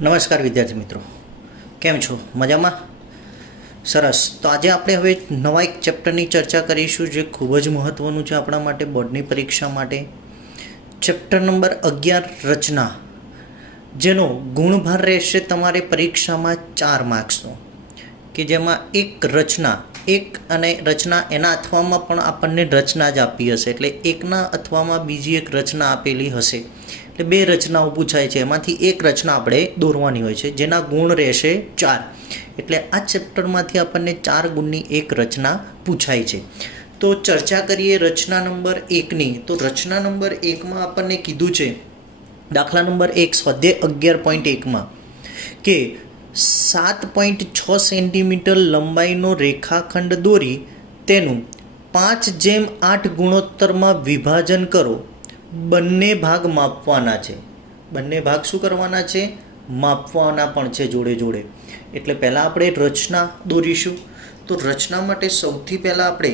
નમસ્કાર વિદ્યાર્થી મિત્રો, કેમ છો? મજામાં? સરસ. તો આજે આપણે હવે નવા એક ચેપ્ટરની ચર્ચા કરીશું જે ખૂબ જ મહત્ત્વનું છે આપણા માટે, બોર્ડની પરીક્ષા માટે. ચેપ્ટર નંબર 11 રચના, જેનો ગુણભાર રહેશે તમારે પરીક્ષામાં 4 માર્ક્સનો, કે જેમાં એક રચના એના અથવામાં પણ આપણને રચના જ આપી હશે, એટલે એકના અથવામાં બીજી એક રચના આપેલી હશે, એટલે 2 રચનાઓ પૂછાય છે. એમાંથી એક રચના આપણે દોરવાની હોય છે જેના ગુણ રહેશે 4. એટલે આ ચેપ્ટરમાંથી આપણને 4 ગુણની એક રચના પૂછાય છે. તો ચર્ચા કરીએ રચના નંબર 1ની. તો રચના નંબર 1માં આપણને કીધું છે, દાખલા નંબર 1 સ્વાધ્યાય 11.1માં, કે 7.6 સેન્ટીમીટર લંબાઈનો રેખાખંડ દોરી તેનું 5:8 ગુણોત્તરમાં વિભાજન કરો. બંને ભાગ માપવાના છે. બંને ભાગ શું કરવાના છે? માપવાના પણ છે જોડે જોડે. એટલે પહેલાં આપણે રચના દોરીશું. તો રચના માટે સૌથી પહેલાં આપણે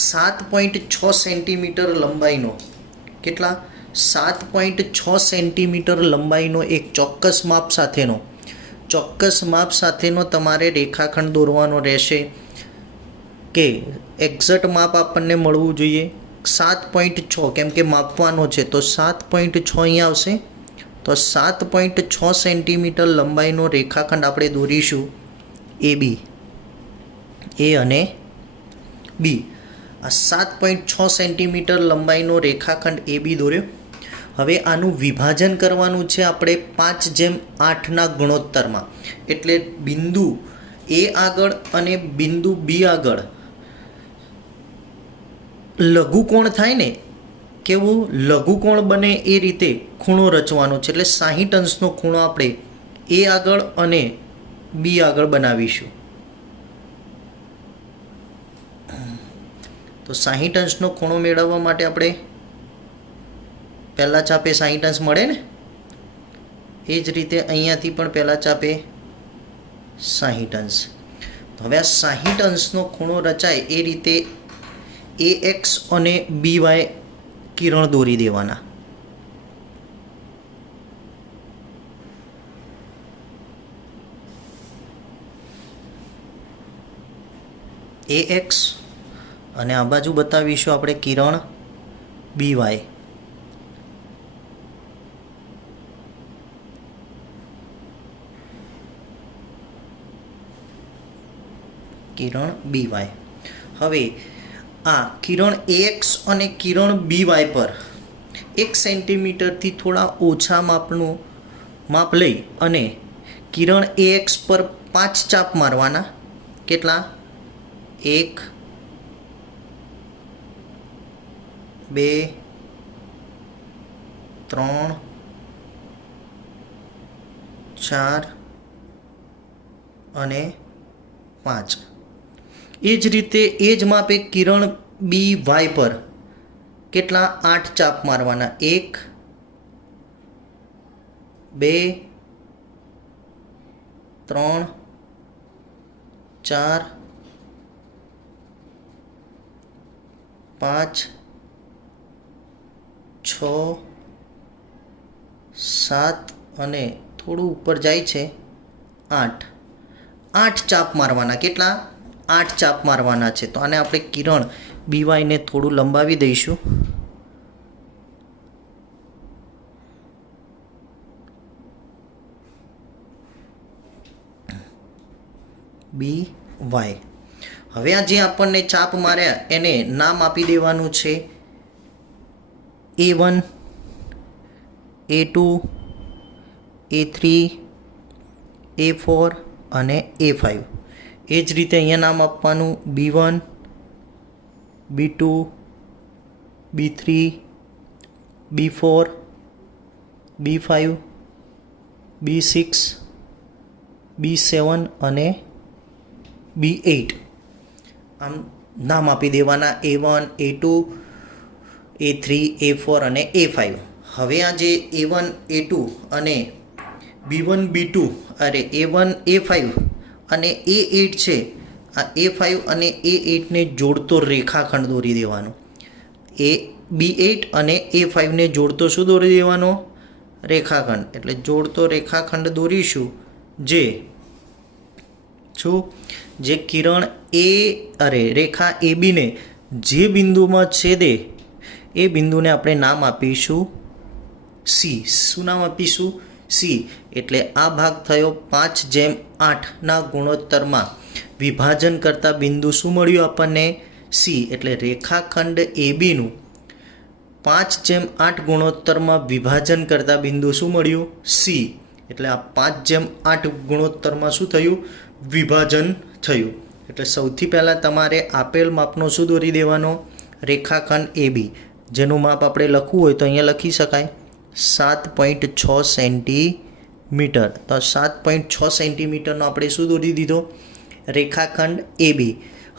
7.6 સેન્ટીમીટર લંબાઈનો, કેટલા? 7.6 સેન્ટીમીટર લંબાઈનો એક ચોક્કસ માપ સાથેનો તમારે રેખાખંડ દોરવાનો રહેશે, કે એક્ઝેક્ટ માપ આપણને મળવું જોઈએ 7.6, કેમ કે માપવાનો છે. તો 7.6 અહીંયા આવશે. તો 7.6 સેન્ટીમીટર લંબાઈનો રેખાખંડ આપણે દોરીશું એ અને બી. આ 7.6 સેન્ટીમીટર લંબાઈનો રેખાખંડ AB દોર્યો. હવે આનું વિભાજન કરવાનું છે આપણે 5:8ના ગુણોત્તરમાં. એટલે બિંદુ A આગળ અને બિંદુ B આગળ લઘુકોણ થાય ને, કેવું લઘુકોણ બને એ રીતે ખૂણો રચવાનો છે. એટલે 60 અંશનો ખૂણો આપણે A આગળ અને B આગળ બનાવીશું. તો 60 અંશનો ખૂણો મેળવવા માટે આપણે પહેલા ચાપે 60 અંશ મળે ને, એ જ રીતે અહીંયાથી પણ પહેલા ચાપે 60 અંશ. હવે આ 60 અંશનો ખૂણો રચાય એ રીતે AX અને BY કિરણ દોરી દેવાના. AX અને આ બાજુ બતાવીશું આપણે કિરણ BY. Kiran BY. હવે આ કિરણ AX અને કિરણ BY પર 1 સેન્ટીમીટરથી થોડા ઓછા માપનું માપ લઈ અને કિરણ AX પર 5 ચાપ મારવાના. કેટલા? 1, 2, 3, 4 અને 5. એ જ રીતે એ જ માપે કિરણ BY પર કેટલા? 8 ચાપ મારવાના. 1, 2, 3, 4, 5, 6, 7 અને થોડું ઉપર જાય છે 8. 8 ચાપ મારવાના. કેટલા? 8 ચાપ મારવાના છે. તો આને આપણે કિરણ BY ને થોડું લંબાવી દઈશું. BY. હવે આ જે આપણને ચાપ માર્યા એને નામ આપી દેવાનું છે A1, A2, A3, A4 અને A5. એ જ રીતે અહીંયા નામ આપવાનું B1, B2, B3, B4, B5, B6, B7 અને B8. આમ નામ આપી દેવાના A1, A2, A3, A4 અને A5. હવે આ જે A1, A2 અને B1, B2 અરે A1, A5 અને A8 છે, આ A5 અને A8ને જોડતો રેખાખંડ દોરી દેવાનો. એ B8 અને A5ને જોડતો શું દોરી દેવાનો? રેખાખંડ. એટલે જોડતો રેખાખંડ દોરીશું જે કિરણ રેખા ABને જે બિંદુમાં છેદે એ બિંદુને આપણે નામ આપીશું C. શું નામ આપીશું? C. એટલે આ ભાગ થયો 5:8ના ગુણોત્તરમાં વિભાજન કરતા બિંદુ શું મળ્યું આપણને? C. એટલે રેખાખંડ ABનું 5:8 ગુણોત્તરમાં વિભાજન કરતા બિંદુ શું મળ્યું? C. એટલે આ 5:8 ગુણોત્તરમાં શું થયું? વિભાજન થયું. એટલે સૌથી પહેલાં તમારે આપેલ માપનો શું દોરી દેવાનો? રેખાખંડ AB, જેનું માપ આપણે લખવું હોય તો અહીંયા લખી શકાય 7.6 સેન્ટીમીટર. તો 7.6 સેન્ટીમીટરનો આપણે શું દોરી દીધો? રેખાખંડ AB.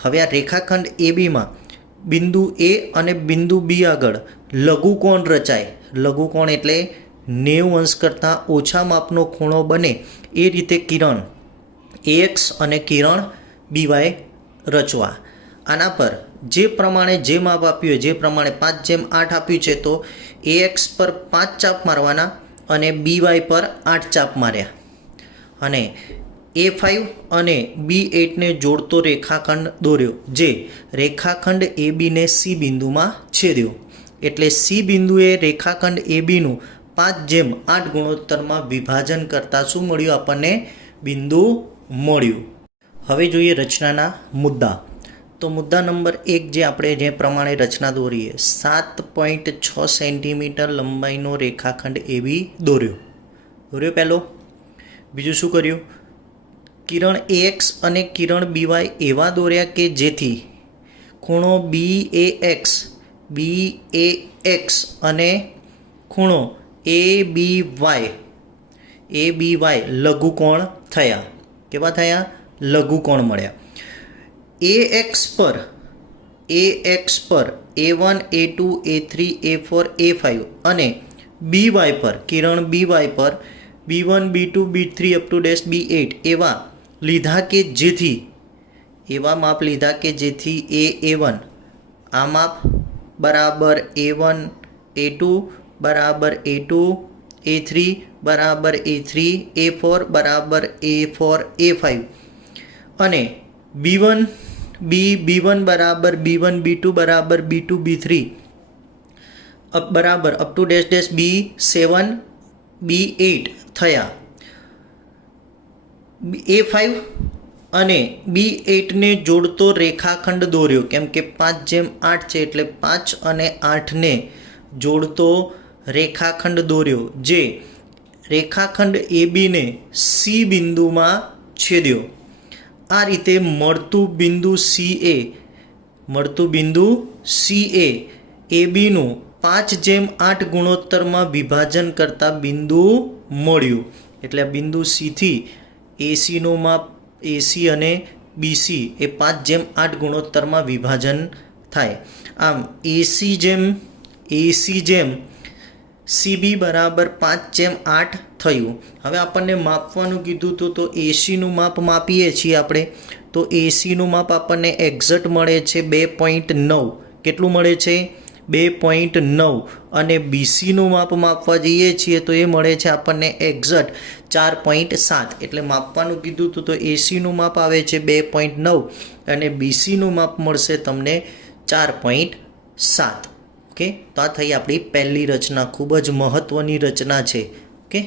હવે આ રેખાખંડ ABમાં બિંદુ A અને બિંદુ B આગળ લઘુકોણ રચાય. લઘુકોણ એટલે 90 અંશ કરતાં ઓછા માપનો ખૂણો બને એ રીતે કિરણ AX અને કિરણ BY રચવા. આના પર જે પ્રમાણે જે માપ આપ્યું જે પ્રમાણે 5:8 આપ્યું છે તો AX પર 5 ચાપ મારવાના અને BY પર 8 ચાપ માર્યા અને A5 અને B8ને જોડતો રેખાખંડ દોર્યો જે રેખાખંડ ABને C બિંદુમાં છેદ્યો. એટલે C બિંદુએ રેખાખંડ ABનું 5:8 ગુણોત્તરમાં વિભાજન કરતાં શું મળ્યું આપણને? બિંદુ મળ્યું. હવે જોઈએ રચનાના મુદ્દા. તો મુદ્દા નંબર 1 જે પ્રમાણે રચના દોરીએ 7.6 સેન્ટીમીટર લંબાઈનો રેખાખંડ AB દોર્યો પહેલો. બીજું શું કર્યું? કિરણ AX અને કિરણ BY એવા દોર્યા કે જેથી ખૂણો BAX અને ખૂણો ABY લઘુકોણ થયા. કેવા થયા? લઘુકોણ મળ્યા. AX પર A1 A2 A3 A4 A5 અને BY પર કિરણ BY પર B1 B2 B3 up to B8 એવા માપ લીધા કે જેથી A1 આ માપ બરાબર A1 A2 બરાબર A2 A3 બરાબર A3 A4 બરાબર A4 A5 અને B1 બરાબર B1 B2 બરાબર B2 B3 બરાબર અપ ટુ B7 B8 થયા. A5 અને B8ને જોડતો રેખાખંડ દોર્યો. કેમ કે 5:8 છે એટલે 5 અને 8ને જોડતો રેખાખંડ દોર્યો જે રેખાખંડ ABને C બિંદુમાં છેદ્યો. આ રીતે મળતું બિંદુ CA ABનું 5:8 ગુણોત્તરમાં વિભાજન કરતા બિંદુ મળ્યું. એટલે આ બિંદુ C થી ACનું માપ AC અને BC એ 5:8 ગુણોત્તરમાં વિભાજન થાય. આમ AC જેમ CB બરાબર 5:8 થયું. હવે આપણને માપવાનું કીધું હતું તો ACનું માપ માપીએ છીએ આપણે. તો ACનું માપ આપણને એક્ઝેક્ટ મળે છે 2.9. કેટલું મળે છે? 2.9. અને BCનું માપ માપવા જઈએ છીએ તો એ મળે છે આપણને એક્ઝેક્ટ 4.7. એટલે માપવાનું કીધું હતું તો ACનું માપ આવે છે 2.9 અને BCનું માપ મળશે તમને 4.7. ઓકે, તો આ થઈ આપણી પહેલી રચના. ખૂબ જ મહત્ત્વની રચના છે. ઓકે.